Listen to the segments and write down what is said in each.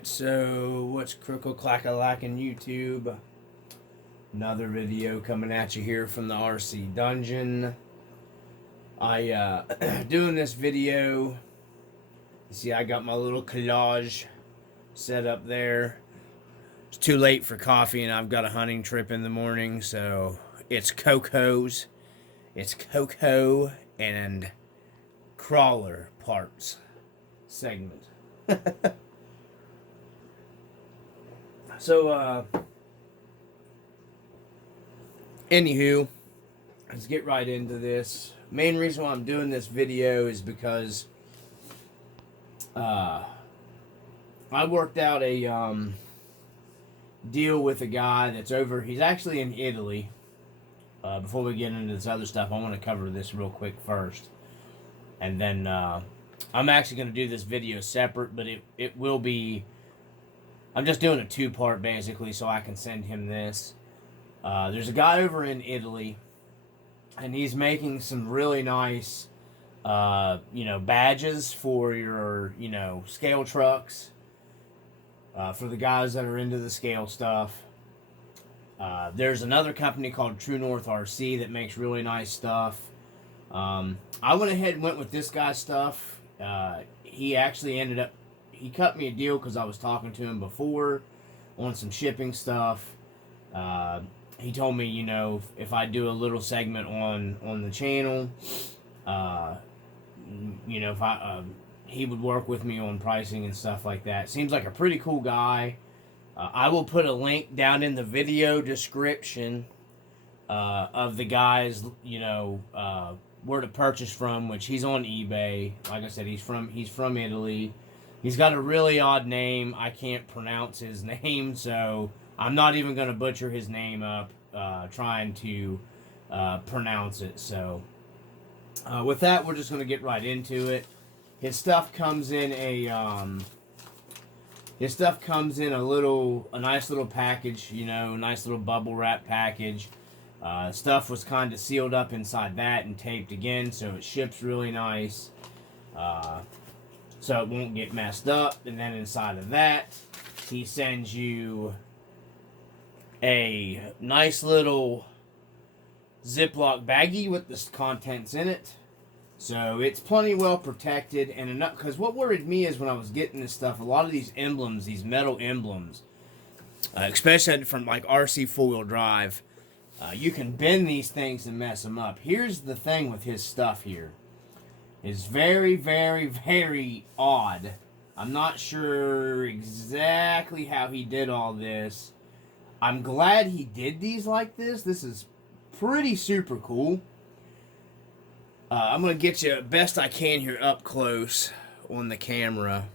Alright, so what's Crickle-Clack-a-Lackin' YouTube? Another video coming at you here from the RC Dungeon. Doing this video, you see I got my little collage set up there. It's too late for coffee and I've got a hunting trip in the morning, so it's Coco's. It's Coco and Crawler parts segment. So, anywho, let's get right into this. Main reason why I'm doing this video is because I worked out a deal with a guy that's over. He's actually in Italy. Before we get into this other stuff, I want to cover this real quick first, and then I'm actually going to do this video separate, but it will be. I'm just doing a two-part, basically, so I can send him this. There's a guy over in Italy, and he's making some really nice, badges for your, scale trucks, for the guys that are into the scale stuff. There's another company called True North RC that makes really nice stuff. I went ahead and went with this guy's stuff. He actually he cut me a deal because I was talking to him before on some shipping stuff. He told me, if I do a little segment on the channel, he would work with me on pricing and stuff like that. Seems like a pretty cool guy. I will put a link down in the video description of the guys, where to purchase from, which he's on eBay. Like I said, he's from Italy. He's got a really odd name. I can't pronounce his name, so I'm not even going to butcher his name up trying to pronounce it. So with that, we're just going to get right into it. His stuff comes in a nice little package, nice little bubble wrap package. Stuff was kind of sealed up inside that and taped again, so it ships really nice. So it won't get messed up. And then inside of that, he sends you a nice little Ziploc baggie with the contents in it. So it's plenty well protected. And enough, because what worried me is when I was getting this stuff, a lot of these emblems, these metal emblems, especially from like RC four-wheel drive, you can bend these things and mess them up. Here's the thing with his stuff here. Is very, very, very odd. I'm not sure exactly how he did all this. I'm glad he did these like this. This is pretty super cool. I'm going to get you best I can here up close on the camera.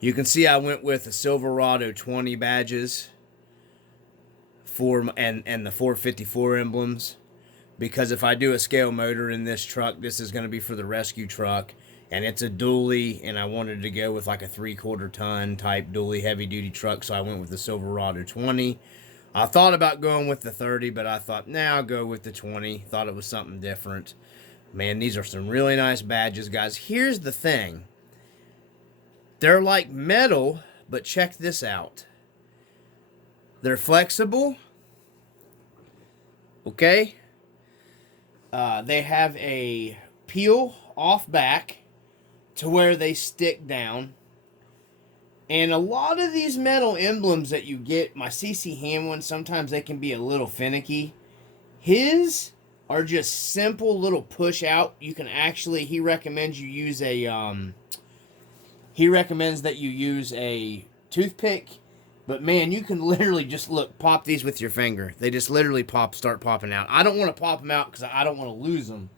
You can see I went with the Silverado 20 badges and the 454 emblems. Because if I do a scale motor in this truck, this is going to be for the rescue truck. And it's a dually, and I wanted to go with like a 3/4 ton type dually heavy duty truck. So I went with the Silverado 20. I thought about going with the 30, but I thought, nah, I'll go with the 20. Thought it was something different. Man, these are some really nice badges, guys. Here's the thing. They're like metal, but check this out. They're flexible. Okay? They have a peel off back to where they stick down. And a lot of these metal emblems that you get, my CC Ham ones, sometimes they can be a little finicky. His are just simple little push out. You can actually, he recommends that you use a toothpick. But man, you can literally just pop these with your finger. They just literally start popping out. I don't want to pop them out because I don't want to lose them.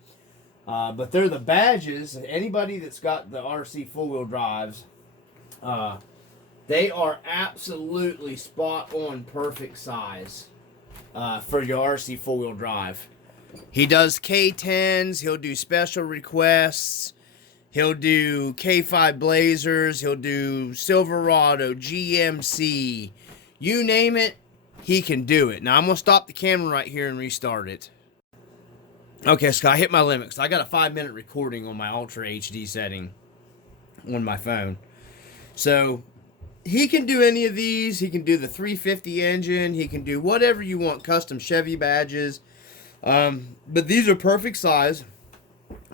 But they're the badges. Anybody that's got the RC four-wheel drives, they are absolutely spot on perfect size for your RC four-wheel drive. He does K10s. He'll do special requests. He'll do K5 Blazers. He'll do Silverado, GMC. You name it, he can do it. Now, I'm going to stop the camera right here and restart it. Okay, so I hit my limit. So I got a 5-minute recording on my Ultra HD setting on my phone. So he can do any of these. He can do the 350 engine. He can do whatever you want, custom Chevy badges. But these are perfect size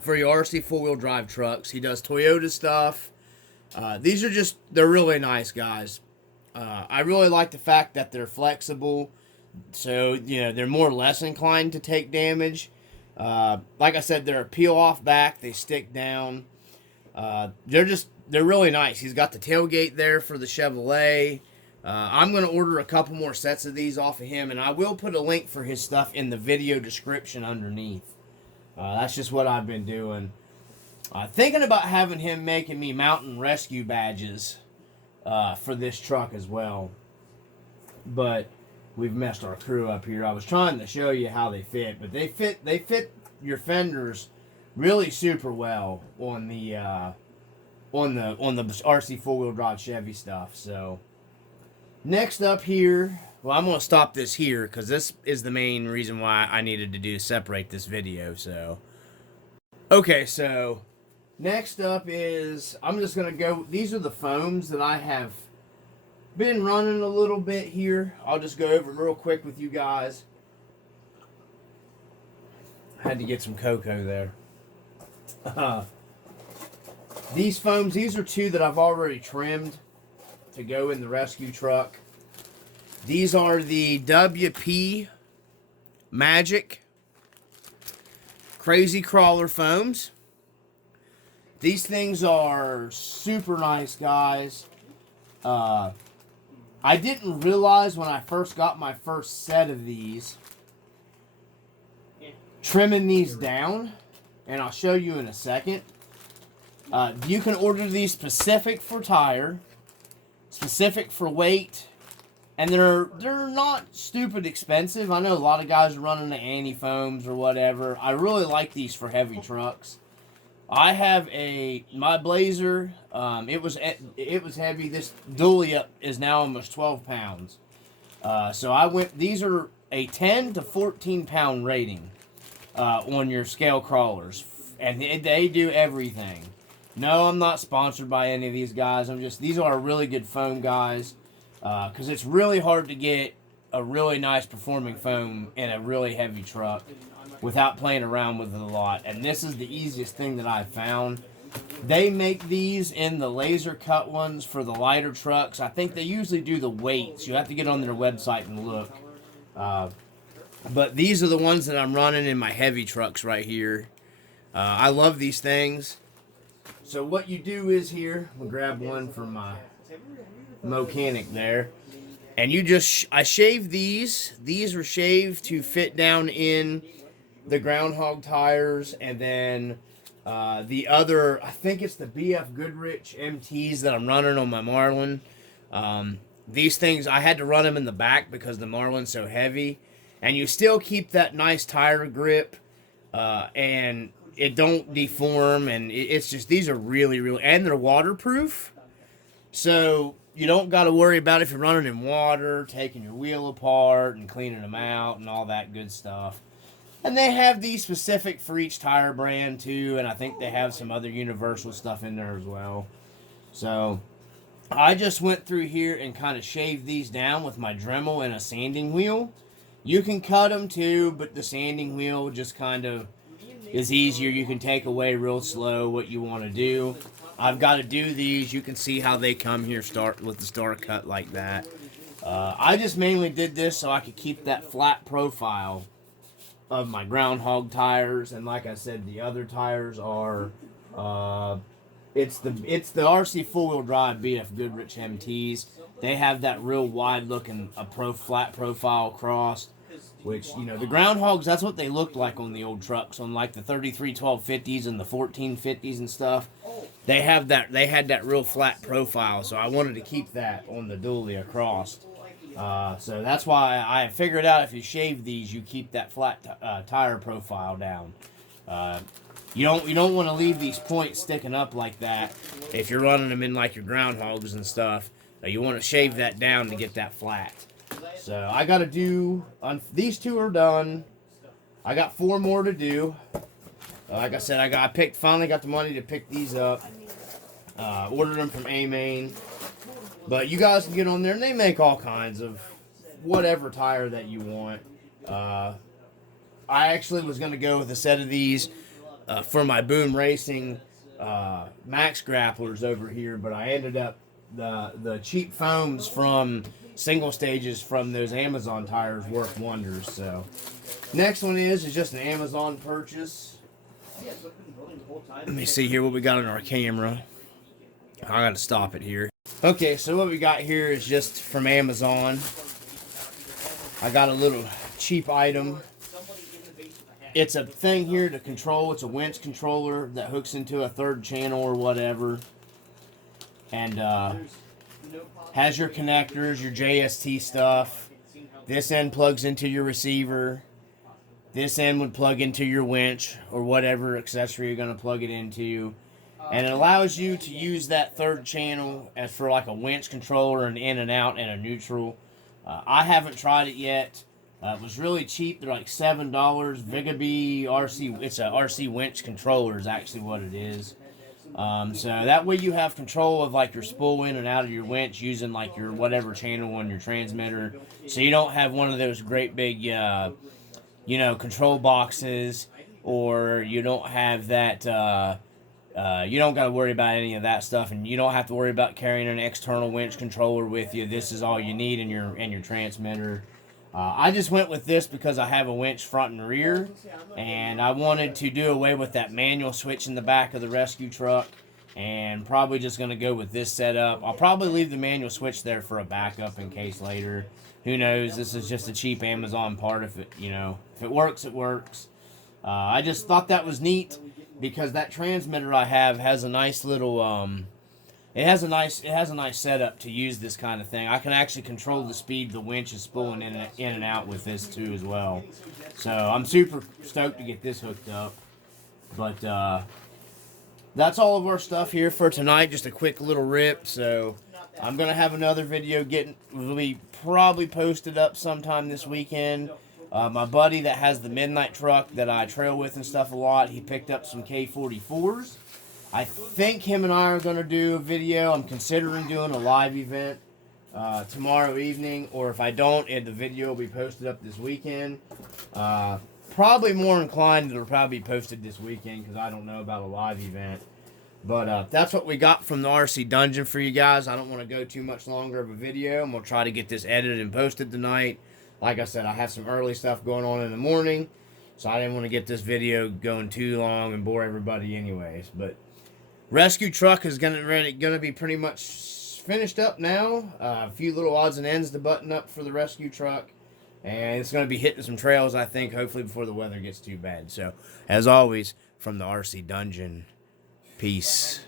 for your RC four-wheel drive trucks. He does Toyota stuff. These are just, they're really nice, guys. I really like the fact that they're flexible. So, you know, they're more or less inclined to take damage. Like I said, they're a peel-off back. They stick down. They're really nice. He's got the tailgate there for the Chevrolet. I'm going to order a couple more sets of these off of him, and I will put a link for his stuff in the video description underneath. That's just what I've been doing. Thinking about having him making me mountain rescue badges for this truck as well. But we've messed our crew up here. I was trying to show you how they fit, but they fit your fenders really super well on the RC four-wheel drive Chevy stuff. So next up here, well, I'm going to stop this here because this is the main reason why I needed to separate this video. So okay, so next up is, I'm just going to go, these are the foams that I have been running a little bit here. I'll just go over real quick with you guys. I had to get some cocoa there. These foams, these are two that I've already trimmed to go in the rescue truck. These are the WP Magic Crazy Crawler foams. These things are super nice, guys. I didn't realize when I first got my first set of these, trimming these down, and I'll show you in a second. You can order these specific for tire, specific for weight, and they're not stupid expensive. I know a lot of guys are running the anti-foams or whatever. I really like these for heavy trucks. I have my Blazer. It was heavy. This dually is now almost 12 pounds. So these are a 10 to 14 pound rating on your scale crawlers, and they do everything. No, I'm not sponsored by any of these guys. These are really good foam, guys, because it's really hard to get a really nice performing foam in a really heavy truck without playing around with it a lot. And this is the easiest thing that I've found. They make these in the laser cut ones for the lighter trucks. I think they usually do the weights. You have to get on their website and look. But these are the ones that I'm running in my heavy trucks right here. I love these things. So what you do is here, I'm going to grab one from my mechanic there. And I shaved these. These were shaved to fit down in the groundhog tires. And then the other, I think it's the BF Goodrich MTs that I'm running on my Marlin. These things, I had to run them in the back because the Marlin's so heavy. And you still keep that nice tire grip. And it don't deform, and it's just, these are really, really, and they're waterproof, so you don't got to worry about if you're running in water, taking your wheel apart and cleaning them out and all that good stuff. And they have these specific for each tire brand too, and I think they have some other universal stuff in there as well. So I just went through here and kind of shaved these down with my Dremel and a sanding wheel. You can cut them too, but the sanding wheel just kind of is easier. You can take away real slow what you want to do. I've got to do these. You can see how they come here, start with the star cut like that. I just mainly did this so I could keep that flat profile of my groundhog tires. And like I said, the other tires are it's the RC four-wheel drive BF Goodrich MTs. They have that real wide looking flat profile crossed. Which, you know, the groundhogs, that's what they looked like on the old trucks, on like the 33 1250s and the 1450s and stuff. They had that real flat profile, so I wanted to keep that on the dually across. So that's why I figured out if you shave these, you keep that flat tire profile down. You don't want to leave these points sticking up like that if you're running them in like your groundhogs and stuff. You want to shave that down to get that flat. So I got to do, these two are done. I got 4 more to do. Like I said, finally got the money to pick these up. Ordered them from A-Main. But you guys can get on there, and they make all kinds of whatever tire that you want. I actually was going to go with a set of these for my Boom Racing Max grapplers over here, but I ended up the cheap foams from single stages from those Amazon tires work wonders. So next one is just an Amazon purchase. Let me see here what we got on our camera. I got to stop it here. Okay, so what we got here is just from Amazon. I got a little cheap item. It's a thing here to control. It's a winch controller that hooks into a third channel or whatever. And has your connectors, your JST stuff. This end plugs into your receiver. This end would plug into your winch or whatever accessory you're going to plug it into. And it allows you to use that third channel as for like a winch controller, an in and out, and a neutral. I haven't tried it yet. It was really cheap. They're like $7. Vigabee RC. It's a RC winch controller is actually what it is. So that way you have control of like your spool in and out of your winch using like your whatever channel on your transmitter. So you don't have one of those great big, control boxes, or you don't have that. You don't got to worry about any of that stuff, and you don't have to worry about carrying an external winch controller with you. This is all you need in your transmitter. I just went with this because I have a winch front and rear, and I wanted to do away with that manual switch in the back of the rescue truck, and probably just going to go with this setup. I'll probably leave the manual switch there for a backup in case later. Who knows? This is just a cheap Amazon part. If it works, it works. I just thought that was neat, because that transmitter I have has a nice little it has a nice setup to use this kind of thing. I can actually control the speed the winch is spooling in and out with this too as well. So I'm super stoked to get this hooked up. But that's all of our stuff here for tonight. Just a quick little rip. So I'm gonna have another video will be probably posted up sometime this weekend. My buddy that has the midnight truck that I trail with and stuff a lot, he picked up some K44s. I think him and I are going to do a video. I'm considering doing a live event tomorrow evening, or if I don't, the video will be posted up this weekend. Probably more inclined it'll probably be posted this weekend, because I don't know about a live event. But that's what we got from the RC Dungeon for you guys. I don't want to go too much longer of a video. I'm going to try to get this edited and posted tonight. Like I said, I have some early stuff going on in the morning, so I didn't want to get this video going too long and bore everybody anyways. But rescue truck is gonna be pretty much finished up now. A few little odds and ends to button up for the rescue truck, and it's gonna be hitting some trails, I think, hopefully before the weather gets too bad. So, as always, from the RC Dungeon, peace.